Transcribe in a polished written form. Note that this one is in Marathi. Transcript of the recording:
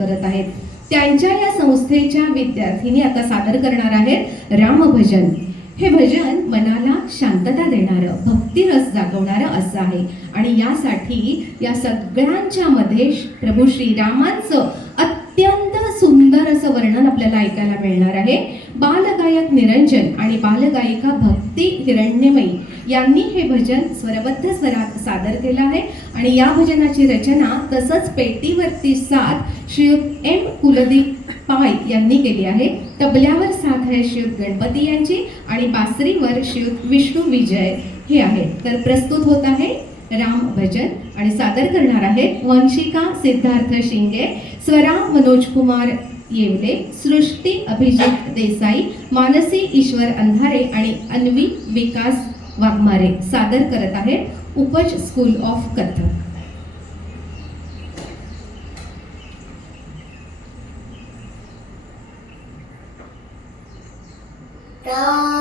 करत आहेत. त्यांच्या या संस्थेच्या विद्यार्थिनी आता सादर करणार आहेत रामभजन. हे भजन मनाला शांतता देणारं, भक्तिरस जागवणारं असं आहे आणि यासाठी या सगळ्यांच्या मध्ये प्रभू श्रीरामांचं अत्यंत सुंदर असं वर्णन आपल्याला ऐकायला मिळणार आहे. बालगायक निरंजन आणि बालगायिका भक्ती हिरण्यमयी यांनी हे भजन स्वरबद्ध स्वरात सादर केलं आहे आणि या भजनाची रचना तसंच पेटीवरती साथ श्रीयुत एम कुलदीप पाय यांनी केली आहे. तबल्यावर साथ आहे श्रीयुत गणपती यांची आणि बासरीवर श्रीयुत विष्णू विजय हे आहेत. तर प्रस्तुत होत आहे राम भजन आणि सादर करणार आहेत वंशिका सिद्धार्थ शिंगे, स्वरा मनोज कुमार येवले, सृष्टी अभिजित देसाई, मानसी ईश्वर अंधारे आणि अन्वी विकास वाघमारे. सादर करत आहेत उपज स्कूल ऑफ कथक. राम